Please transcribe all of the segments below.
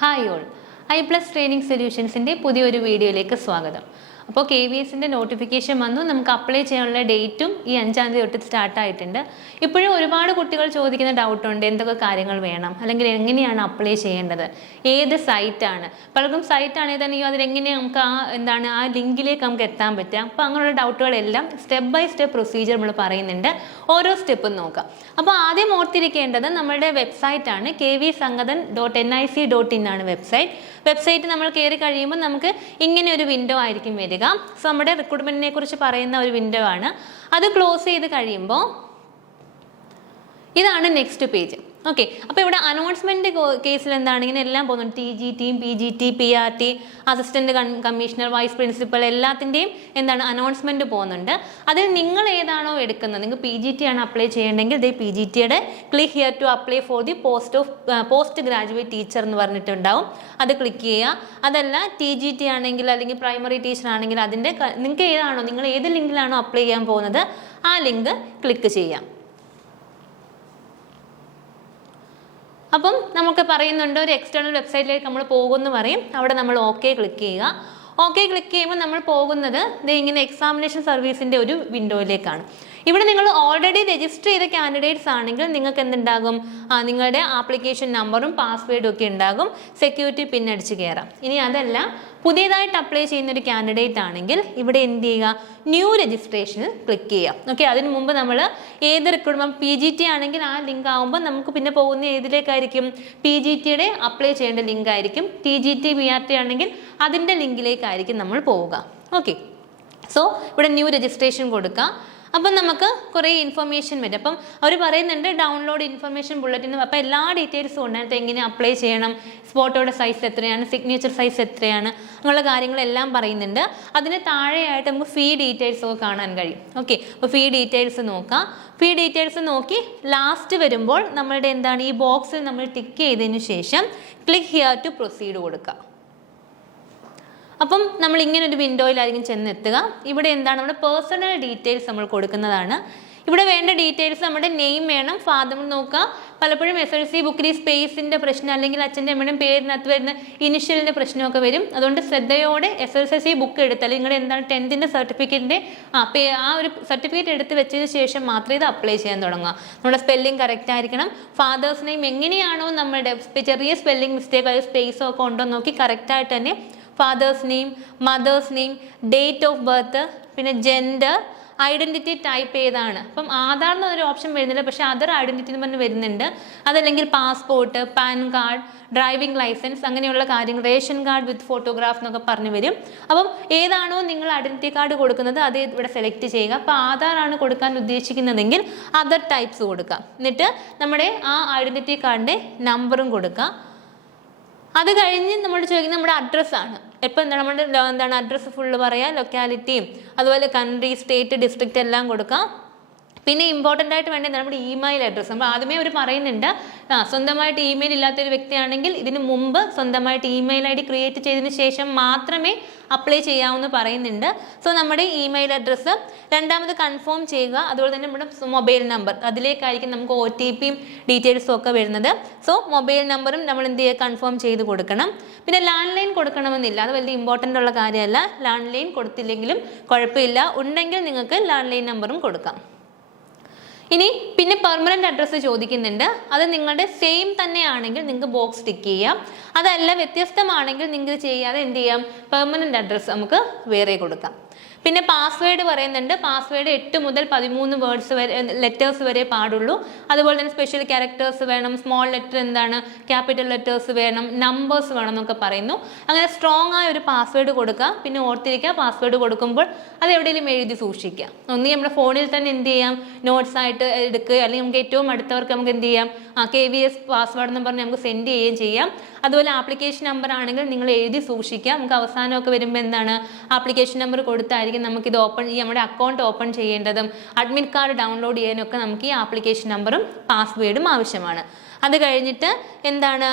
Hi all, iPlus training സൊല്യൂഷൻസിൻ്റെ പുതിയൊരു വീഡിയോയിലേക്ക് സ്വാഗതം. അപ്പോൾ KVSൻ്റെ നോട്ടിഫിക്കേഷൻ വന്നു, നമുക്ക് അപ്ലൈ ചെയ്യാനുള്ള ഡേറ്റും ഈ 5-ാം തീയതി തൊട്ട് സ്റ്റാർട്ട് ആയിട്ടുണ്ട്. ഇപ്പോഴും ഒരുപാട് കുട്ടികൾ ചോദിക്കുന്ന ഡൗട്ടുണ്ട്, എന്തൊക്കെ കാര്യങ്ങൾ വേണം, അല്ലെങ്കിൽ എങ്ങനെയാണ് അപ്ലൈ ചെയ്യേണ്ടത്, ഏത് സൈറ്റാണ്. പലർക്കും സൈറ്റ് ആണെങ്കിൽ തന്നെ അതിലെങ്ങനെ നമുക്ക് ആ ലിങ്കിലേക്ക് നമുക്ക് എത്താൻ പറ്റുക. അപ്പോൾ അങ്ങനെയുള്ള ഡൗട്ടുകളെല്ലാം സ്റ്റെപ്പ് ബൈ സ്റ്റെപ്പ് പ്രൊസീജിയർ നമ്മൾ പറയുന്നുണ്ട്, ഓരോ സ്റ്റെപ്പും നോക്കാം. അപ്പോൾ ആദ്യം ഓർത്തിരിക്കേണ്ടത് നമ്മുടെ വെബ്സൈറ്റാണ്, kvsangadan.nic.in ആണ് വെബ്സൈറ്റ് നമ്മൾ കയറി കഴിയുമ്പോൾ നമുക്ക് ഇങ്ങനെ ഒരു വിൻഡോ ആയിരിക്കും വരിക. സോ നമ്മുടെ റിക്രൂട്ട്മെന്റിനെ കുറിച്ച് പറയുന്ന ഒരു വിൻഡോ ആണ്. അത് ക്ലോസ് ചെയ്ത് കഴിയുമ്പോൾ ഇതാണ് നെക്സ്റ്റ് പേജ്. ഓക്കെ, അപ്പോൾ ഇവിടെ അനൗൺസ്മെന്റ് കേസിൽ എന്താണ് ഇങ്ങനെ എല്ലാം പോകുന്നുണ്ട്. TGT, PGT, PRT, assistant commissioner, vice principal, എല്ലാത്തിൻ്റെയും എന്താണ് അനൗൺസ്മെന്റ് പോകുന്നുണ്ട്. അതിൽ നിങ്ങൾ ഏതാണോ എടുക്കുന്നത്, നിങ്ങൾ PGT ആണ് അപ്ലൈ ചെയ്യേണ്ടെങ്കിൽ PGTയുടെ click here to apply for the post graduate teacher എന്ന് പറഞ്ഞിട്ടുണ്ടാവും, അത് ക്ലിക്ക് ചെയ്യുക. അതല്ല TGT ആണെങ്കിൽ അല്ലെങ്കിൽ പ്രൈമറി ടീച്ചർ ആണെങ്കിൽ അതിൻ്റെ നിങ്ങൾക്ക് ഏതാണോ, നിങ്ങൾ ഏത് ലിങ്കിലാണോ അപ്ലൈ ചെയ്യാൻ പോകുന്നത് ആ ലിങ്ക് ക്ലിക്ക് ചെയ്യാം. അപ്പം നമുക്ക് പറയുന്നുണ്ട് ഒരു എക്സ്റ്റേണൽ വെബ്സൈറ്റിലേക്ക് നമ്മൾ പോകുമെന്ന് പറയും. അവിടെ നമ്മൾ ഓക്കെ ക്ലിക്ക് ചെയ്യുക. ഓക്കെ ക്ലിക്ക് ചെയ്യുമ്പോൾ നമ്മൾ പോകുന്നത് ഇങ്ങനെ എക്സാമിനേഷൻ സർവീസിൻ്റെ ഒരു വിൻഡോയിലേക്കാണ്. ഇവിടെ നിങ്ങൾ ഓൾറെഡി രജിസ്റ്റർ ചെയ്ത കാൻഡിഡേറ്റ്സ് ആണെങ്കിൽ നിങ്ങൾക്ക് എന്തുണ്ടാകും, നിങ്ങളുടെ ആപ്ലിക്കേഷൻ നമ്പറും പാസ്വേഡും ഒക്കെ ഉണ്ടാകും. സെക്യൂരിറ്റി പിൻ അടിച്ച് കയറാം. ഇനി അതല്ല, പുതിയതായിട്ട് അപ്ലൈ ചെയ്യുന്ന ഒരു കാൻഡിഡേറ്റ് ആണെങ്കിൽ ഇവിടെ എന്ത് ചെയ്യുക, ന്യൂ രജിസ്ട്രേഷനിൽ ക്ലിക്ക് ചെയ്യുക. ഓക്കെ, അതിന് മുമ്പ് നമ്മൾ ഏത് റിക്രൂട്ട്മെന്റ് PGT ആണെങ്കിൽ ആ ലിങ്ക് ആകുമ്പോൾ നമുക്ക് പിന്നെ പോകുന്ന ഏതിലേക്കായിരിക്കും, PGTയുടെ അപ്ലൈ ചെയ്യേണ്ട ലിങ്ക് ആയിരിക്കും. TGT, PRT ആണെങ്കിൽ അതിൻ്റെ ലിങ്കിലേക്കായിരിക്കും നമ്മൾ പോവുക. ഓക്കെ, സോ ഇവിടെ ന്യൂ രജിസ്ട്രേഷൻ കൊടുക്കുക. അപ്പം നമുക്ക് കുറേ ഇൻഫർമേഷൻ വരും. അപ്പം അവർ പറയുന്നുണ്ട് ഡൗൺലോഡ് ഇൻഫർമേഷൻ ബുള്ളറ്റിൻ. അപ്പോൾ എല്ലാ ഡീറ്റെയിൽസും ഉണ്ട്, അതിനകത്ത് എങ്ങനെ അപ്ലൈ ചെയ്യണം, ഫോട്ടോയുടെ സൈസ് എത്രയാണ്, സിഗ്നേച്ചർ സൈസ് എത്രയാണ്, അങ്ങനെയുള്ള കാര്യങ്ങളെല്ലാം പറയുന്നുണ്ട്. അതിന് താഴെയായിട്ട് നമുക്ക് ഫീ ഡീറ്റെയിൽസ് ഒക്കെ കാണാൻ കഴിയും. ഓക്കെ, അപ്പോൾ ഫീ ഡീറ്റെയിൽസ് നോക്കാം. ഫീ ഡീറ്റെയിൽസ് നോക്കി ലാസ്റ്റ് വരുമ്പോൾ നമ്മളുടെ എന്താണ് ഈ ബോക്സിൽ നമ്മൾ ടിക്ക് ചെയ്തതിന് ശേഷം ക്ലിക്ക് ഹിയർ ടു പ്രൊസീഡ് കൊടുക്കുക. അപ്പം നമ്മൾ ഇങ്ങനെ ഒരു വിൻഡോയിലായിരിക്കും ചെന്നെത്തുക. ഇവിടെ എന്താണ് നമ്മുടെ പേഴ്സണൽ ഡീറ്റെയിൽസ് നമ്മൾ കൊടുക്കുന്നതാണ്. ഇവിടെ വേണ്ട ഡീറ്റെയിൽസ് നമ്മുടെ നെയിം വേണം, ഫാദർ നോക്കുക. പലപ്പോഴും SSLC ബുക്കിൽ ഈ സ്പേസിൻ്റെ പ്രശ്നം അല്ലെങ്കിൽ അച്ഛൻ്റെ അമ്മയുടെയും പേരിനകത്ത് വരുന്ന ഇനിഷ്യലിൻ്റെ പ്രശ്നമൊക്കെ വരും. അതുകൊണ്ട് ശ്രദ്ധയോടെ SSLC ബുക്ക് എടുത്ത് അല്ലെങ്കിൽ നിങ്ങളുടെ എന്താണ് 10th സർട്ടിഫിക്കറ്റിൻ്റെ ആ ഒരു സർട്ടിഫിക്കറ്റ് എടുത്ത് വെച്ചതിന് ശേഷം മാത്രമേ ഇത് അപ്ലൈ ചെയ്യാൻ തുടങ്ങുക. നമ്മുടെ സ്പെല്ലിംഗ് കറക്റ്റ് ആയിരിക്കണം. ഫാദേഴ്സ് നെയിം എങ്ങനെയാണോ നമ്മുടെ ചെറിയ സ്പെല്ലിംഗ് മിസ്റ്റേക്ക് അല്ലെങ്കിൽ സ്പേസോ ഒക്കെ ഉണ്ടോ നോക്കി കറക്റ്റായിട്ട് തന്നെ fathers name, mothers name, date of birth, പിന്നെ ജെൻഡർ, ഐഡൻറ്റിറ്റി ടൈപ്പ് ഏതാണ്. അപ്പം ആധാർ എന്നൊരു ഓപ്ഷൻ വരുന്നില്ല, പക്ഷേ അതർ ഐഡൻറ്റിറ്റി എന്ന് പറഞ്ഞ് വരുന്നുണ്ട്. അതല്ലെങ്കിൽ passport, PAN card, driving licence, അങ്ങനെയുള്ള കാര്യങ്ങൾ, റേഷൻ കാർഡ് വിത്ത് ഫോട്ടോഗ്രാഫ് എന്നൊക്കെ പറഞ്ഞു വരും. അപ്പം ഏതാണോ നിങ്ങൾ ഐഡൻറ്റിറ്റി കാർഡ് കൊടുക്കുന്നത് അത് ഇവിടെ സെലക്ട് ചെയ്യുക. അപ്പോൾ ആധാറാണ് കൊടുക്കാൻ ഉദ്ദേശിക്കുന്നതെങ്കിൽ അതർ ടൈപ്സ് കൊടുക്കുക. എന്നിട്ട് നമ്മുടെ ആ ഐഡൻറ്റിറ്റി കാർഡിൻ്റെ നമ്പറും കൊടുക്കുക. അത് കഴിഞ്ഞ് നമ്മൾ ചോദിക്കുന്നത് നമ്മുടെ അഡ്രസ്സാണ്. എപ്പോൾ നമ്മുടെ അഡ്രസ്സ് ഫുള്ള് പറയാം, ലൊക്കാലിറ്റിയും അതുപോലെ കൺട്രി, സ്റ്റേറ്റ്, ഡിസ്ട്രിക്റ്റ് എല്ലാം കൊടുക്കാം. പിന്നെ ഇമ്പോർട്ടൻ്റ് ആയിട്ട് വേണ്ടത് നമ്മുടെ ഇമെയിൽ അഡ്രസ്സ്. നമ്മൾ ആദ്യമേ അവർ പറയുന്നുണ്ട്, സ്വന്തമായിട്ട് ഇമെയിൽ ഇല്ലാത്തൊരു വ്യക്തിയാണെങ്കിൽ ഇതിന് മുമ്പ് സ്വന്തമായിട്ട് ഇമെയിൽ ID ക്രിയേറ്റ് ചെയ്തതിന് ശേഷം മാത്രമേ അപ്ലൈ ചെയ്യാമെന്ന് പറയുന്നുണ്ട്. സോ നമ്മുടെ ഇമെയിൽ അഡ്രസ്സ് രണ്ടാമത് കൺഫേം ചെയ്യുക. അതുപോലെ തന്നെ നമ്മുടെ മൊബൈൽ നമ്പർ, അതിലേക്കായിരിക്കും നമുക്ക് OTPയും ഡീറ്റെയിൽസും ഒക്കെ വരുന്നത്. സോ മൊബൈൽ നമ്പറും നമ്മൾ എന്ത് ചെയ്യുക, കൺഫേം ചെയ്ത് കൊടുക്കണം. പിന്നെ ലാൻഡ് ലൈൻ കൊടുക്കണമെന്നില്ല, അത് വലിയ ഇമ്പോർട്ടൻ്റ് ഉള്ള കാര്യമല്ല. ലാൻഡ് ലൈൻ കൊടുത്തില്ലെങ്കിലും കുഴപ്പമില്ല, ഉണ്ടെങ്കിൽ നിങ്ങൾക്ക് ലാൻഡ് ലൈൻ നമ്പറും കൊടുക്കാം. ഇനി പിന്നെ പെർമനന്റ് അഡ്രസ്സ് ചോദിക്കുന്നുണ്ട്. അത് നിങ്ങളുടെ സെയിം തന്നെയാണെങ്കിൽ നിങ്ങൾക്ക് ബോക്സ് ടിക്ക് ചെയ്യാം. അതല്ല വ്യത്യസ്തമാണെങ്കിൽ നിങ്ങൾക്ക് ചെയ്യാതെ എന്ത് ചെയ്യാം, പെർമനന്റ് അഡ്രസ്സ് നമുക്ക് വേറെ കൊടുക്കാം. പിന്നെ പാസ്വേഡ് പറയുന്നുണ്ട്. പാസ്വേഡ് 8 മുതൽ 13 വേർഡ്സ് വരെ, ലെറ്റേഴ്സ് വരെ പാടുള്ളൂ. അതുപോലെ തന്നെ സ്പെഷ്യൽ ക്യാരക്ടേഴ്സ് വേണം, സ്മോൾ ലെറ്റർ എന്താണ്, ക്യാപിറ്റൽ ലെറ്റേഴ്സ് വേണം, നമ്പേഴ്സ് വേണം എന്നൊക്കെ പറയുന്നു. അങ്ങനെ സ്ട്രോങ് ആയ ഒരു പാസ്വേഡ് കൊടുക്കുക. പിന്നെ ഓർത്തിരിക്കുക, പാസ്വേഡ് കൊടുക്കുമ്പോൾ അത് എവിടെയെങ്കിലും എഴുതി സൂക്ഷിക്കുക. ഒന്നീ നമ്മുടെ ഫോണിൽ തന്നെ എന്ത് ചെയ്യാം, നോട്ട്സ് ആയിട്ട് എടുക്കുക, അല്ലെങ്കിൽ നമുക്ക് ഏറ്റവും അടുത്തവർക്ക് നമുക്ക് എന്ത് ചെയ്യാം, KVS പാസ്വേഡ് എന്ന് പറഞ്ഞ് നമുക്ക് സെൻഡ് ചെയ്യുകയും ചെയ്യാം. അതുപോലെ ആപ്ലിക്കേഷൻ നമ്പർ ആണെങ്കിൽ നിങ്ങൾ എഴുതി സൂക്ഷിക്കുക. നമുക്ക് അവസാനമൊക്കെ വരുമ്പോൾ എന്താണ് ആപ്ലിക്കേഷൻ നമ്പർ കൊടുത്തായിരിക്കും നമുക്കിത് നമ്മുടെ അക്കൗണ്ട് ഓപ്പൺ ചെയ്യേണ്ടതും അഡ്മിറ്റ് കാർഡ് ഡൗൺലോഡ് ചെയ്യാനൊക്കെ നമുക്ക് ഈ ആപ്ലിക്കേഷൻ നമ്പറും പാസ്വേഡും ആവശ്യമാണ്. അത് കഴിഞ്ഞിട്ട് എന്താണ്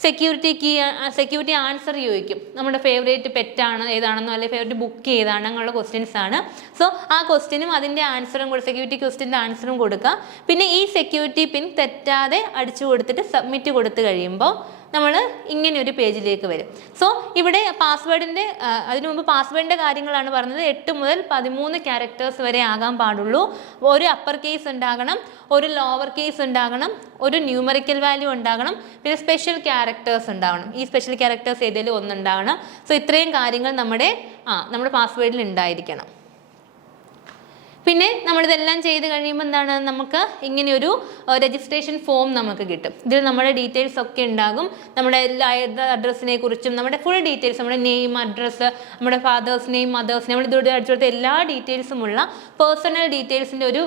സെക്യൂരിറ്റി ആൻസർ ചോദിക്കും. നമ്മുടെ ഫേവറേറ്റ് പെറ്റാണ് ഏതാണെന്നോ അല്ലെങ്കിൽ ഫേവറേറ്റ് ബുക്ക് ഏതാണ്, അങ്ങനെയുള്ള ക്വസ്റ്റ്യൻസ് ആണ്. സോ ആ ക്വസ്റ്റ്യനും അതിൻ്റെ ആൻസറും സെക്യൂരിറ്റി ക്വസ്റ്റ്യൻ്റെ ആൻസറും കൊടുക്കുക. പിന്നെ ഈ സെക്യൂരിറ്റി പിൻ തെറ്റാതെ അടിച്ചു കൊടുത്തിട്ട് സബ്മിറ്റ് കൊടുത്തു കഴിയുമ്പോൾ നമ്മൾ ഇങ്ങനെ ഒരു പേജിലേക്ക് വരും. സോ ഇവിടെ പാസ്വേഡിൻ്റെ അതിനു മുമ്പ് പാസ്വേഡിൻ്റെ കാര്യങ്ങളാണ് പറഞ്ഞത്. 8 മുതൽ 13 ക്യാരക്ടേഴ്സ് വരെ ആകാൻ പാടുള്ളൂ. ഒരു അപ്പർ കേസ് ഉണ്ടാകണം, ഒരു ലോവർ കേസ് ഉണ്ടാകണം, ഒരു ന്യൂമറിക്കൽ വാല്യൂ ഉണ്ടാകണം, പിന്നെ സ്പെഷ്യൽ ക്യാരക്ടേഴ്സ് ഉണ്ടാകണം. ഈ സ്പെഷ്യൽ ക്യാരക്ടേഴ്സ് ഏതെങ്കിലും ഒന്നുണ്ടാകണം. സോ ഇത്രയും കാര്യങ്ങൾ നമ്മുടെ പാസ്വേഡിൽ ഉണ്ടായിരിക്കണം. പിന്നെ നമ്മളിതെല്ലാം ചെയ്ത് കഴിയുമ്പോൾ എന്താണ്, നമുക്ക് ഇങ്ങനെയൊരു രജിസ്ട്രേഷൻ ഫോം നമുക്ക് കിട്ടും. ഇതിൽ നമ്മുടെ ഡീറ്റെയിൽസ് ഒക്കെ ഉണ്ടാകും. നമ്മുടെ അഡ്രസ്സിനെ കുറിച്ചും നമ്മുടെ ഫുൾ ഡീറ്റെയിൽസ്, നമ്മുടെ നെയിം, അഡ്രസ്സ്, നമ്മുടെ ഫാദേഴ്സ് നെയിം, മദേഴ്സ് നെയിം, നമ്മളിതോടെ അടിച്ചുകൊടുത്ത എല്ലാ ഡീറ്റെയിൽസുമുള്ള പേഴ്സണൽ ഡീറ്റെയിൽസിൻ്റെ ഒരു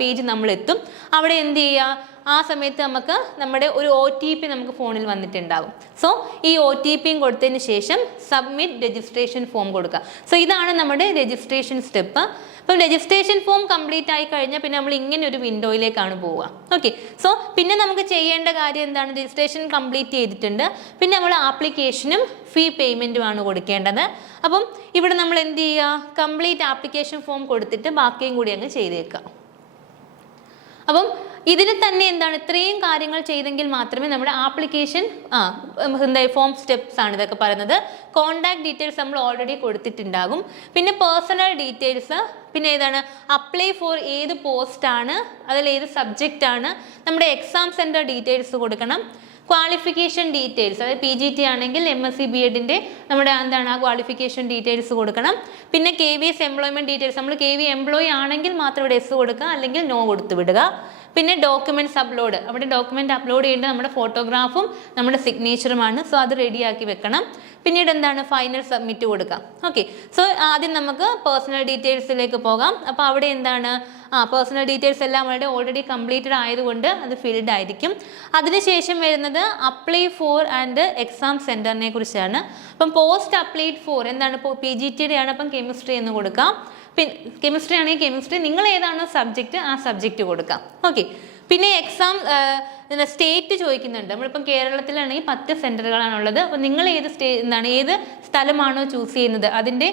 പേജ് നമ്മളെത്തും. അവിടെ എന്ത് ചെയ്യുക, ആ സമയത്ത് നമുക്ക് നമ്മുടെ ഒരു OTP നമുക്ക് ഫോണിൽ വന്നിട്ടുണ്ടാകും. സോ ഈ OTPയും കൊടുത്തതിന് ശേഷം സബ്മിറ്റ് രജിസ്ട്രേഷൻ ഫോം കൊടുക്കുക. സോ ഇതാണ് നമ്മുടെ രജിസ്ട്രേഷൻ സ്റ്റെപ്പ്. അപ്പം രജിസ്ട്രേഷൻ ഫോം കംപ്ലീറ്റ് ആയി കഴിഞ്ഞാൽ പിന്നെ നമ്മൾ ഇങ്ങനെ ഒരു വിൻഡോയിലേക്കാണ് പോവുക. ഓക്കെ, സോ പിന്നെ നമുക്ക് ചെയ്യേണ്ട കാര്യം എന്താണ്, രജിസ്ട്രേഷൻ കംപ്ലീറ്റ് ചെയ്തിട്ടുണ്ട്. പിന്നെ നമ്മൾ ആപ്ലിക്കേഷനും ഫീ പേയ്മെൻറ്റുമാണ് കൊടുക്കേണ്ടത്. അപ്പം ഇവിടെ നമ്മൾ എന്ത് ചെയ്യുക, കംപ്ലീറ്റ് ആപ്ലിക്കേഷൻ ഫോം കൊടുത്തിട്ട് ബാക്കിയും കൂടി അങ്ങ് ചെയ്തേക്കാം. അപ്പം ഇതിന് തന്നെ എന്താണ്, ഇത്രയും കാര്യങ്ങൾ ചെയ്തെങ്കിൽ മാത്രമേ നമ്മുടെ ആപ്ലിക്കേഷൻ ഫോം സ്റ്റെപ്സ് ആണ് ഇതൊക്കെ പറയുന്നത്. കോൺടാക്ട് ഡീറ്റെയിൽസ് നമ്മൾ ഓൾറെഡി കൊടുത്തിട്ടുണ്ടാകും. പിന്നെ പേഴ്സണൽ ഡീറ്റെയിൽസ്, പിന്നെ ഏതാണ് അപ്ലൈ ഫോർ ഏത് പോസ്റ്റാണ്, അതിൽ ഏത് സബ്ജക്റ്റ് ആണ്, നമ്മുടെ എക്സാം സെൻറ്റർ ഡീറ്റെയിൽസ് കൊടുക്കണം. ക്വാളിഫിക്കേഷൻ ഡീറ്റെയിൽസ്, അതായത് PGT ആണെങ്കിൽ MSc B.Edൻ്റെ നമ്മുടെ എന്താണ് ആ ക്വാളിഫിക്കേഷൻ ഡീറ്റെയിൽസ് കൊടുക്കണം. പിന്നെ KVS എംപ്ലോയ്മെൻറ്റ് ഡീറ്റെയിൽസ്, നമ്മൾ KV എംപ്ലോയി ആണെങ്കിൽ മാത്രം ഇവിടെ S കൊടുക്കുക, അല്ലെങ്കിൽ നോ കൊടുത്തു വിടുക. പിന്നെ ഡോക്യുമെൻറ്റ്സ് അപ്ലോഡ്, അവിടെ ഡോക്യുമെൻറ്റ് അപ്ലോഡ് ചെയ്യേണ്ടത് നമ്മുടെ ഫോട്ടോഗ്രാഫും നമ്മുടെ സിഗ്നേച്ചറുമാണ്. സോ അത് റെഡിയാക്കി വെക്കണം. പിന്നീട് എന്താണ്, ഫൈനൽ സബ്മിറ്റ് കൊടുക്കാം. ഓക്കെ, സോ ആദ്യം നമുക്ക് പേഴ്സണൽ ഡീറ്റെയിൽസിലേക്ക് പോകാം. അപ്പോൾ അവിടെ എന്താണ്, പേഴ്സണൽ ഡീറ്റെയിൽസ് എല്ലാം അവിടെ ഓൾറെഡി കംപ്ലീറ്റഡ് ആയതുകൊണ്ട് അത് ഫിൽഡ് ആയിരിക്കും. അതിനുശേഷം വരുന്നത് അപ്ലൈ ഫോർ ആൻഡ് എക്സാം സെൻറ്ററിനെ കുറിച്ചാണ്. അപ്പം പോസ്റ്റ് അപ്ലൈഡ് ഫോർ എന്താണ്, ഇപ്പോൾ PGTയുടെ ആണ്, അപ്പം കെമിസ്ട്രി എന്ന് കൊടുക്കാം. പിന്നെ കെമിസ്ട്രി ആണെങ്കിൽ കെമിസ്ട്രി, നിങ്ങൾ ഏതാണോ സബ്ജക്റ്റ് ആ സബ്ജക്റ്റ് കൊടുക്കാം. ഓക്കെ, പിന്നെ എക്സാം സ്റ്റേറ്റ് ചോദിക്കുന്നുണ്ട്. നമ്മളിപ്പം കേരളത്തിലാണെങ്കിൽ 10 സെൻറ്ററുകളാണുള്ളത്. അപ്പോൾ നിങ്ങൾ ഏത് ഏത് സ്ഥലമാണോ ചൂസ് ചെയ്യുന്നത് അതിൻ്റെ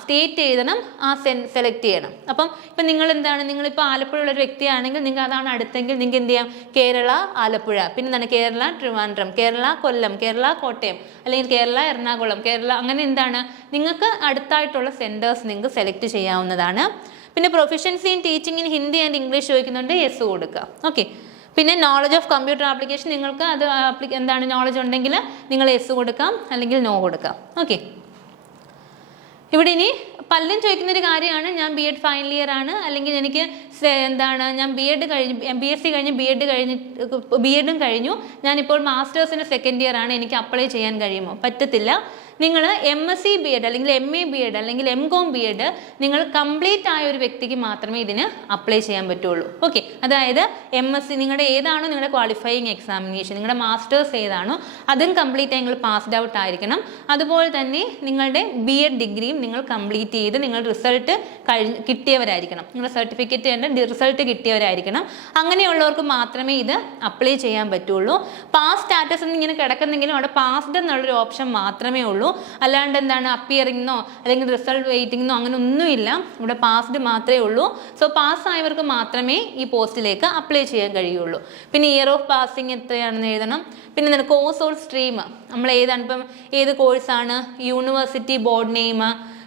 സ്റ്റേറ്റ് എഴുതണം, സെലക്ട് ചെയ്യണം. അപ്പം ഇപ്പം നിങ്ങളിപ്പോൾ ആലപ്പുഴ ഉള്ള ഒരു വ്യക്തിയാണെങ്കിൽ നിങ്ങൾ അതാണ് അടുത്തെങ്കിൽ നിങ്ങൾക്ക് എന്ത് ചെയ്യാം, കേരള ആലപ്പുഴ, പിന്നെ എന്താണ് കേരള ട്രിവാൻഡ്രം, കേരള കൊല്ലം, കേരള കോട്ടയം, അല്ലെങ്കിൽ കേരള എറണാകുളം, കേരള അങ്ങനെ എന്താണ് നിങ്ങൾക്ക് അടുത്തായിട്ടുള്ള സെൻറ്റേഴ്സ് നിങ്ങൾക്ക് സെലക്ട് ചെയ്യാവുന്നതാണ്. പിന്നെ proficiency in teaching in Hindi and English ചോദിക്കുന്നുണ്ട്, യെസ് കൊടുക്കുക. ഓക്കെ, പിന്നെ നോളജ് ഓഫ് കമ്പ്യൂട്ടർ ആപ്ലിക്കേഷൻ, നിങ്ങൾക്ക് അത് എന്താണ് നോളജ് ഉണ്ടെങ്കിൽ നിങ്ങൾ യെസ് കൊടുക്കാം, അല്ലെങ്കിൽ നോ കൊടുക്കാം. ഓക്കെ, ഇവിടെ ഇനി പലരും ചോദിക്കുന്നൊരു കാര്യമാണ്, ഞാൻ B.Ed ഫൈനൽ ഇയർ ആണ്, അല്ലെങ്കിൽ എനിക്ക് എന്താണ് ഞാൻ B.Ed കഴിഞ്ഞ് MBSc കഴിഞ്ഞ് B.Edഉം കഴിഞ്ഞു, ഞാനിപ്പോൾ മാസ്റ്റേഴ്സിൻ്റെ സെക്കൻഡ് ഇയർ ആണ്, എനിക്ക് അപ്ലൈ ചെയ്യാൻ കഴിയുമോ? പറ്റത്തില്ല. നിങ്ങൾ MSc B.Ed അല്ലെങ്കിൽ MA B.Ed അല്ലെങ്കിൽ MCom B.Ed നിങ്ങൾ കംപ്ലീറ്റ് ആയ ഒരു വ്യക്തിക്ക് മാത്രമേ ഇതിന് അപ്ലൈ ചെയ്യാൻ പറ്റുള്ളൂ. ഓക്കെ, അതായത് MSc നിങ്ങളുടെ ഏതാണോ നിങ്ങളുടെ ക്വാളിഫയിങ് എക്സാമിനേഷൻ, നിങ്ങളുടെ മാസ്റ്റേഴ്സ് ഏതാണോ അതും കംപ്ലീറ്റ് ആയി നിങ്ങൾ പാസ്ഡ് ഔട്ട് ആയിരിക്കണം. അതുപോലെ തന്നെ നിങ്ങളുടെ B.Ed ഡിഗ്രിയും നിങ്ങൾ കംപ്ലീറ്റ് ചെയ്ത് നിങ്ങൾ റിസൾട്ട് കിട്ടിയവരായിരിക്കണം, നിങ്ങളുടെ സർട്ടിഫിക്കറ്റ് റിസൾട്ട് കിട്ടിയവരായിരിക്കണം. അങ്ങനെയുള്ളവർക്ക് മാത്രമേ ഇത് അപ്ലൈ ചെയ്യാൻ പറ്റുള്ളൂ. പാസ് സ്റ്റാറ്റസ് ഇങ്ങനെ കിടക്കുന്നെങ്കിലും അവിടെ പാസ്ഡ് എന്നുള്ളൊരു ഓപ്ഷൻ മാത്രമേ ഉള്ളൂ. അല്ലാണ്ട് എന്താണ് അപ്പിയറിംഗോ അല്ലെങ്കിൽ റിസൾട്ട് വെയിറ്റിംഗോ അങ്ങനെ ഒന്നുമില്ല, ഇവിടെ പാസ്ഡ് മാത്രമേ ഉള്ളൂ. സോ പാസ്സായവർക്ക് മാത്രമേ ഈ പോസ്റ്റിലേക്ക് അപ്ലൈ ചെയ്യാൻ കഴിയുള്ളൂ. പിന്നെ ഇയർ ഓഫ് പാസിംഗ് എത്രയാണെന്ന് എഴുതണം. പിന്നെ എന്താണ് കോഴ്സ് ഓർ സ്ട്രീം, നമ്മൾ ഏതാണ് ഇപ്പം ഏത് കോഴ്സാണ്, യൂണിവേഴ്സിറ്റി ബോർഡ് നെയിം,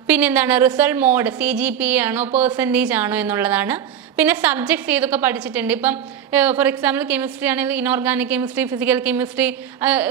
പിന്നെ എന്താണ് റിസൾട്ട് മോഡ്, CGPA ആണോ പെർസെൻറ്റേജ് ആണോ എന്നുള്ളതാണ്. പിന്നെ സബ്ജക്ട്സ് ഏതൊക്കെ പഠിച്ചിട്ടുണ്ട്, ഇപ്പം ഫോർ എക്സാമ്പിൾ കെമിസ്ട്രി ആണെങ്കിൽ ഇനോർഗാനിക് കെമിസ്ട്രി, ഫിസിക്കൽ കെമിസ്ട്രി,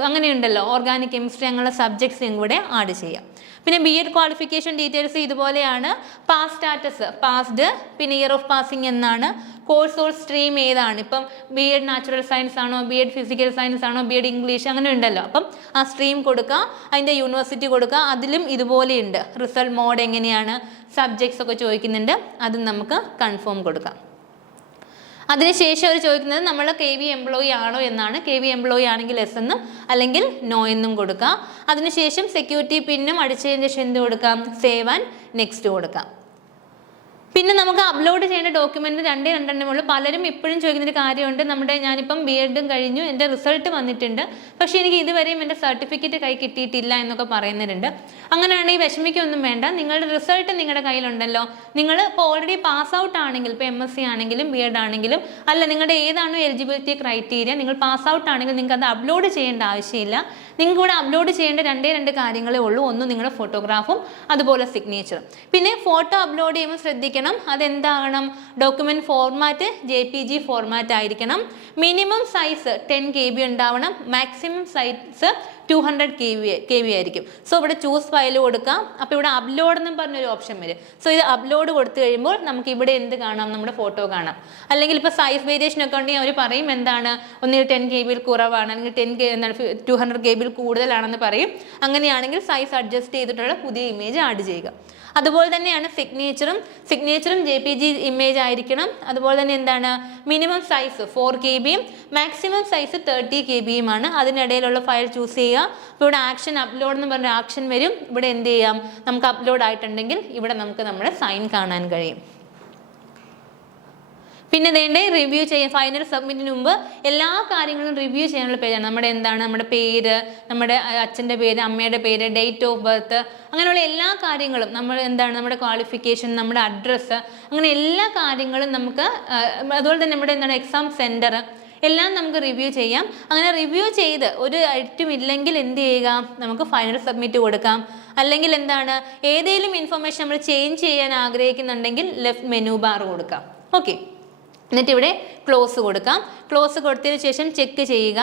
അങ്ങനെയുണ്ടല്ലോ ഓർഗാനിക് കെമിസ്ട്രി, അങ്ങനെയുള്ള സബ്ജക്ട്സ് കൂടെ ആഡ് ചെയ്യാം. പിന്നെ B.Ed ക്വാളിഫിക്കേഷൻ ഡീറ്റെയിൽസ് ഇതുപോലെയാണ്. പാസ് സ്റ്റാറ്റസ് പാസ്ഡ്, പിന്നെ ഇയർ ഓഫ് പാസിംഗ് എന്നാണ്, കോഴ്സ് ഓർ സ്ട്രീം ഏതാണ്, ഇപ്പം B.Ed നാച്ചുറൽ സയൻസ് ആണോ, B.Ed ഫിസിക്കൽ സയൻസ് ആണോ, B.Ed ഇംഗ്ലീഷ് അങ്ങനെ ഉണ്ടല്ലോ. അപ്പം ആ സ്ട്രീം കൊടുക്കുക, അതിൻ്റെ യൂണിവേഴ്സിറ്റി കൊടുക്കുക. അതിലും ഇതുപോലെയുണ്ട് റിസൾട്ട് മോഡ് എങ്ങനെയാണ്, സബ്ജക്ട്സ് ഒക്കെ ചോദിക്കുന്നുണ്ട്, അതും നമുക്ക് കൺഫേം കൊടുക്കാം. അതിനുശേഷം അവർ ചോദിക്കുന്നത് നമ്മൾ KV എംപ്ലോയി ആണോ എന്നാണ്. KV എംപ്ലോയി ആണെങ്കിൽ എസ് എന്നും അല്ലെങ്കിൽ നോ എന്നും കൊടുക്കാം. അതിനുശേഷം സെക്യൂരിറ്റി പിന്നും അടിച്ചതിന് ശേഷം എന്ത് കൊടുക്കാം, സേവ് ആൻഡ് നെക്സ്റ്റ് കൊടുക്കാം. പിന്നെ നമുക്ക് അപ്ലോഡ് ചെയ്യേണ്ട ഡോക്യുമെന്റ് രണ്ടെണ്ണമേ ഉള്ളൂ. പലരും ഇപ്പോഴും ചോദിക്കുന്നൊരു കാര്യമുണ്ട്, ഞാനിപ്പം B.Ed കഴിഞ്ഞു, എൻ്റെ റിസൾട്ട് വന്നിട്ടുണ്ട്, പക്ഷേ എനിക്ക് ഇതുവരെയും എൻ്റെ സർട്ടിഫിക്കറ്റ് കൈ കിട്ടിയിട്ടില്ല എന്നൊക്കെ പറയുന്നവരുണ്ട്. അങ്ങനെയാണെങ്കിൽ വിഷമിക്കൊന്നും വേണ്ട. നിങ്ങളുടെ റിസൾട്ട് നിങ്ങളുടെ കയ്യിലുണ്ടല്ലോ. നിങ്ങൾ ഇപ്പോൾ ഓൾറെഡി പാസ് ഔട്ട് ആണെങ്കിൽ, ഇപ്പോൾ MSc ആണെങ്കിലും B.Ed ആണെങ്കിലും അല്ല, നിങ്ങളുടെ ഏതാണോ എലിജിബിലിറ്റി ക്രൈറ്റീരിയ, നിങ്ങൾ പാസ് ഔട്ട് ആണെങ്കിൽ നിങ്ങൾക്ക് അത് അപ്ലോഡ് ചെയ്യേണ്ട ആവശ്യമില്ല. നിങ്ങൾക്ക് ഇവിടെ അപ്ലോഡ് ചെയ്യേണ്ട രണ്ട് കാര്യങ്ങളേ ഉള്ളൂ. ഒന്ന് നിങ്ങളുടെ ഫോട്ടോഗ്രാഫും അതുപോലെ സിഗ്നേച്ചറും. പിന്നെ ഫോട്ടോ അപ്ലോഡ് ചെയ്യുമ്പോൾ ശ്രദ്ധിക്കണം, അതെന്താകണം, ഡോക്യുമെന്റ് ഫോർമാറ്റ് JPG ഫോർമാറ്റ് ആയിരിക്കണം. മിനിമം സൈസ് 10 KB ഉണ്ടാവണം, മാക്സിമം സൈസ് 200 KB ആയിരിക്കും. സോ ഇവിടെ ചൂസ് ഫയൽ കൊടുക്കാം. അപ്പോൾ ഇവിടെ അപ്ലോഡ് എന്നും പറഞ്ഞൊരു ഓപ്ഷൻ വരും. സോ ഇത് അപ്ലോഡ് കൊടുത്തു കഴിയുമ്പോൾ നമുക്ക് ഇവിടെ എന്ത് കാണാം, നമ്മുടെ ഫോട്ടോ കാണാം. അല്ലെങ്കിൽ ഇപ്പോൾ സൈസ് വേരിയേഷൻ ഒക്കെ ഉണ്ടെങ്കിൽ അവർ പറയും എന്താണ്, ഒന്നുകിൽ 10 KB കുറവാണ്, അല്ലെങ്കിൽ 200 KB കൂടുതലാണെന്ന് പറയും. അങ്ങനെയാണെങ്കിൽ സൈസ് അഡ്ജസ്റ്റ് ചെയ്തിട്ടുള്ള പുതിയ ഇമേജ് ആഡ് ചെയ്യുക. അതുപോലെ തന്നെയാണ് സിഗ്നേച്ചറും JPG ഇമേജ് ആയിരിക്കണം. അതുപോലെ തന്നെ എന്താണ്, minimum size 4 KB, maximum size 30 KB അതിനിടയിലുള്ള ഫയൽ ചൂസ് ചെയ്യുക. അപ്പോൾ ഇവിടെ ആക്ഷൻ അപ്ലോഡ് എന്ന് പറഞ്ഞ ആക്ഷൻ വരും. ഇവിടെ എന്ത് ചെയ്യാം, നമുക്ക് അപ്ലോഡ് ആയിട്ടുണ്ടെങ്കിൽ ഇവിടെ നമുക്ക് നമ്മുടെ സൈൻ കാണാൻ കഴിയും. പിന്നെ റിവ്യൂ ചെയ്യാൻ, ഫൈനൽ സബ്മിറ്റിന് മുമ്പ് എല്ലാ കാര്യങ്ങളും റിവ്യൂ ചെയ്യാനുള്ള പേജാണ്. നമ്മുടെ പേര്, നമ്മുടെ അച്ഛൻ്റെ പേര്, അമ്മയുടെ പേര്, ഡേറ്റ് ഓഫ് ബർത്ത്, അങ്ങനെയുള്ള എല്ലാ കാര്യങ്ങളും, നമ്മുടെ ക്വാളിഫിക്കേഷൻ, നമ്മുടെ അഡ്രസ്സ്, അങ്ങനെ എല്ലാ കാര്യങ്ങളും നമുക്ക്, അതുപോലെ തന്നെ നമ്മുടെ എക്സാം സെൻറ്റർ എല്ലാം നമുക്ക് റിവ്യൂ ചെയ്യാം. അങ്ങനെ റിവ്യൂ ചെയ്ത് ഒരു ഐറ്റം ഇല്ലെങ്കിൽ എന്ത് ചെയ്യുക, നമുക്ക് ഫൈനൽ സബ്മിറ്റ് കൊടുക്കാം. അല്ലെങ്കിൽ ഏതെങ്കിലും ഇൻഫർമേഷൻ നമ്മൾ ചേഞ്ച് ചെയ്യാൻ ആഗ്രഹിക്കുന്നുണ്ടെങ്കിൽ ലെഫ്റ്റ് മെനു ബാർ കൊടുക്കാം. ഓക്കെ, എന്നിട്ട് ഇവിടെ ക്ലോസ് കൊടുക്കാം. ക്ലോസ് കൊടുത്തതിന് ശേഷം ചെക്ക് ചെയ്യുക.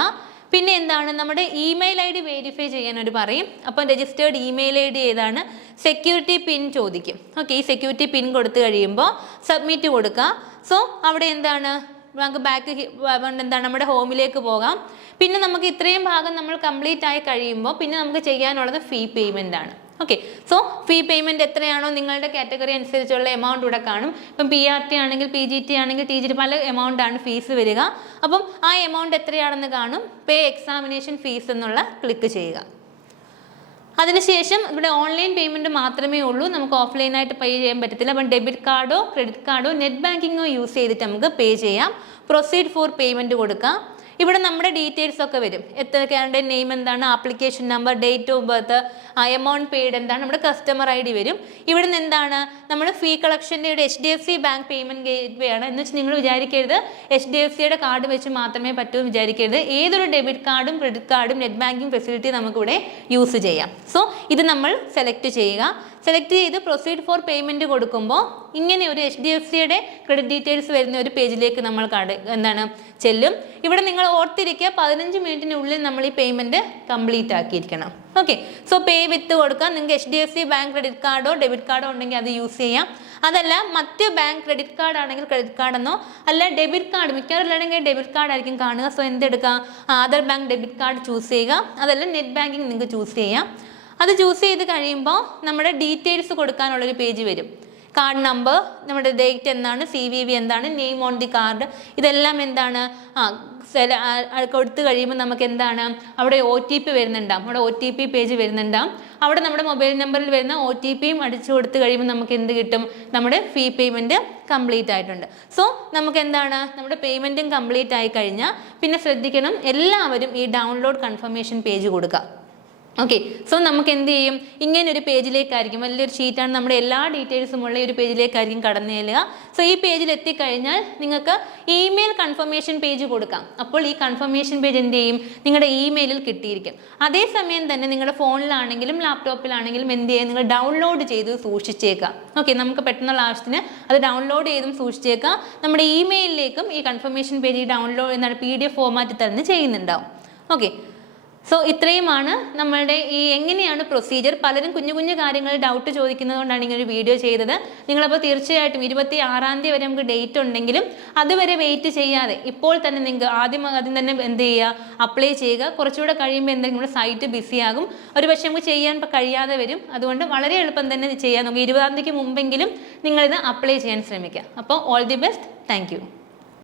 പിന്നെ നമ്മുടെ ഇമെയിൽ ID വെരിഫൈ ചെയ്യാൻ ഒരു പറയും. അപ്പം രജിസ്റ്റേർഡ് ഇമെയിൽ ID ഏതാണ്, സെക്യൂരിറ്റി പിൻ ചോദിക്കും. ഓക്കെ, ഈ സെക്യൂരിറ്റി പിൻ കൊടുത്തു കഴിയുമ്പോൾ സബ്മിറ്റ് കൊടുക്കുക. സോ അവിടെ നമുക്ക് ബാക്ക് നമ്മുടെ ഹോമിലേക്ക് പോകാം. പിന്നെ നമുക്ക് ഇത്രയും ഭാഗം നമ്മൾ കംപ്ലീറ്റ് ആയി കഴിയുമ്പോൾ പിന്നെ നമുക്ക് ചെയ്യാനുള്ളത് ഫീ പേയ്മെൻ്റ് ആണ്. ഓക്കെ, സോ ഫീ പേയ്മെൻറ്റ് എത്രയാണോ നിങ്ങളുടെ കാറ്റഗറി അനുസരിച്ചുള്ള എമൗണ്ട് ഇവിടെ കാണും. ഇപ്പം PRT ആണെങ്കിൽ, PGT ആണെങ്കിൽ, TGT പല എമൗണ്ടാണ് ഫീസ് വരിക. അപ്പം ആ എമൗണ്ട് എത്രയാണെന്ന് കാണും. പേ എക്സാമിനേഷൻ ഫീസ് എന്നുള്ള ക്ലിക്ക് ചെയ്യുക. അതിനുശേഷം ഇവിടെ ഓൺലൈൻ പേയ്മെൻറ്റ് മാത്രമേ ഉള്ളൂ, നമുക്ക് ഓഫ്ലൈനായിട്ട് പേ ചെയ്യാൻ പറ്റത്തില്ല. അപ്പം ഡെബിറ്റ് കാർഡോ ക്രെഡിറ്റ് കാർഡോ നെറ്റ് ബാങ്കിങ്ങോ യൂസ് ചെയ്തിട്ട് നമുക്ക് പേ ചെയ്യാം. പ്രൊസീഡ് ഫോർ പേയ്മെൻറ്റ് കൊടുക്കാം. ഇവിടെ നമ്മുടെ ഡീറ്റെയിൽസ് ഒക്കെ വരും. എത്രയാണ് name, application number, date of birth, amount paid നമ്മുടെ കസ്റ്റമർ ID വരും. ഇവിടെ നിന്ന് നമ്മുടെ ഫീ കളക്ഷൻ്റെ HDFC ബാങ്ക് പേയ്മെൻറ്റ് ഗേറ്റ്വേ ആണ്. എന്ന് വെച്ചാൽ നിങ്ങൾ വിചാരിക്കരുത് HDFCയുടെ കാർഡ് വെച്ച് മാത്രമേ പറ്റൂ വിചാരിക്കരുത്. ഏതൊരു ഡെബിറ്റ് കാർഡും ക്രെഡിറ്റ് കാർഡും നെറ്റ് ബാങ്കിങ് ഫെസിലിറ്റി നമുക്കിവിടെ യൂസ് ചെയ്യാം. സോ ഇത് നമ്മൾ സെലക്ട് ചെയ്യുക. സെലക്ട് ചെയ്ത് പ്രൊസീഡ് ഫോർ പേയ്മെൻറ്റ് കൊടുക്കുമ്പോൾ ഇങ്ങനെ ഒരു HDFCയുടെ ക്രെഡിറ്റ് ഡീറ്റെയിൽസ് വരുന്ന ഒരു പേജിലേക്ക് നമ്മൾ ചെല്ലും. ഇവിടെ നിങ്ങൾ ഓർത്തിരിക്കുക, 15 മിനിറ്റിനുള്ളിൽ നമ്മൾ ഈ പേയ്മെൻറ്റ് കംപ്ലീറ്റ് ആക്കിയിരിക്കണം. ഓക്കെ, സോ പേ വിത്ത് കൊടുക്കാം. നിങ്ങൾക്ക് HDFC ബാങ്ക് ക്രെഡിറ്റ് കാർഡോ ഡെബിറ്റ് കാർഡോ ഉണ്ടെങ്കിൽ അത് യൂസ് ചെയ്യാം. അതല്ല മറ്റ് ബാങ്ക് ക്രെഡിറ്റ് കാർഡ് ആണെങ്കിൽ ക്രെഡിറ്റ് കാർഡെന്നോ, അല്ല ഡെബിറ്റ് കാർഡ്, മിക്കവാറും ഡെബിറ്റ് കാർഡ് ആയിരിക്കും കാണുക. സോ എന്തെടുക്കുക, other bank debit card choose ചെയ്യുക. അതല്ല നെറ്റ് ബാങ്കിങ് നിങ്ങൾക്ക് ചൂസ് ചെയ്യാം. അത് ചൂസ് ചെയ്ത് കഴിയുമ്പോൾ നമ്മുടെ ഡീറ്റെയിൽസ് കൊടുക്കാനുള്ളൊരു പേജ് വരും. കാർഡ് നമ്പർ, നമ്മുടെ ഡേറ്റ് എന്താണ്, CVV എന്താണ്, നെയിം ഓൺ ദി കാർഡ്, ഇതെല്ലാം കൊടുത്തു കഴിയുമ്പോൾ നമുക്ക് അവിടെ OTP വരുന്നുണ്ടാവും. അവിടെ OTP പേജ് വരുന്നുണ്ടാവും. അവിടെ നമ്മുടെ മൊബൈൽ നമ്പറിൽ വരുന്ന OTPയും അടിച്ചു കൊടുത്തു കഴിയുമ്പോൾ നമുക്ക് എന്ത് കിട്ടും, നമ്മുടെ ഫീ പേയ്മെൻറ്റ് കംപ്ലീറ്റ് ആയിട്ടുണ്ട്. സോ നമുക്ക് നമ്മുടെ പേയ്മെൻറ്റും കംപ്ലീറ്റ് ആയി കഴിഞ്ഞാൽ പിന്നെ ശ്രദ്ധിക്കണം, എല്ലാവരും ഈ ഡൗൺലോഡ് കൺഫർമേഷൻ പേജ് കൊടുക്കുക. ഓക്കെ, സോ നമുക്ക് എന്ത് ചെയ്യും, ഇങ്ങനെ ഒരു പേജിലേക്കായിരിക്കും, വലിയൊരു ഷീറ്റാണ്, നമ്മുടെ എല്ലാ ഡീറ്റെയിൽസും ഉള്ള ഒരു പേജിലേക്കായിരിക്കും കടന്നു ചെല്ലുക. സോ ഈ പേജിൽ എത്തിക്കഴിഞ്ഞാൽ നിങ്ങൾക്ക് ഇമെയിൽ കൺഫർമേഷൻ പേജ് കൊടുക്കാം. അപ്പോൾ ഈ കൺഫർമേഷൻ പേജ് എന്ത് ചെയ്യും, നിങ്ങളുടെ ഇമെയിലിൽ കിട്ടിയിരിക്കും. അതേസമയം തന്നെ നിങ്ങളുടെ ഫോണിലാണെങ്കിലും ലാപ്ടോപ്പിലാണെങ്കിലും എന്ത് ചെയ്യും, നിങ്ങൾ ഡൗൺലോഡ് ചെയ്ത് സൂക്ഷിച്ചേക്കാം. ഓക്കെ, നമുക്ക് പെട്ടെന്നുള്ള ആവശ്യത്തിന് അത് ഡൗൺലോഡ് ചെയ്തും സൂക്ഷിച്ചേക്കാം. നമ്മുടെ ഇമെയിലിലേക്കും ഈ കൺഫർമേഷൻ പേജ് ഡൗൺലോഡ് PDF ഫോർമാറ്റിൽ തന്നെ ചെയ്യുന്നുണ്ടാവും. ഓക്കെ, സോ ഇത്രയുമാണ് നമ്മളുടെ ഈ എങ്ങനെയാണ് പ്രൊസീജിയർ. പലരും കുഞ്ഞു കുഞ്ഞു കാര്യങ്ങൾ ഡൗട്ട് ചോദിക്കുന്നത് കൊണ്ടാണ് ഇങ്ങനെ ഒരു വീഡിയോ ചെയ്തത്. നിങ്ങളപ്പോൾ തീർച്ചയായിട്ടും 26-ാം തീയതി വരെ നമുക്ക് ഡേറ്റ് ഉണ്ടെങ്കിലും അതുവരെ വെയിറ്റ് ചെയ്യാതെ ഇപ്പോൾ തന്നെ നിങ്ങൾക്ക് ആദ്യം തന്നെ എന്ത് ചെയ്യുക, അപ്ലൈ ചെയ്യുക. കുറച്ചുകൂടെ കഴിയുമ്പോൾ എന്തെങ്കിലും നമ്മുടെ സൈറ്റ് ബിസി ആകും, ഒരു പക്ഷേ നമുക്ക് ചെയ്യാൻ കഴിയാതെ വരും. അതുകൊണ്ട് വളരെ എളുപ്പം തന്നെ ചെയ്യാൻ നമുക്ക് 20-ാം തീയതിക്ക് മുമ്പെങ്കിലും നിങ്ങളിത് അപ്ലൈ ചെയ്യാൻ ശ്രമിക്കുക. അപ്പോൾ all the best. Thank you.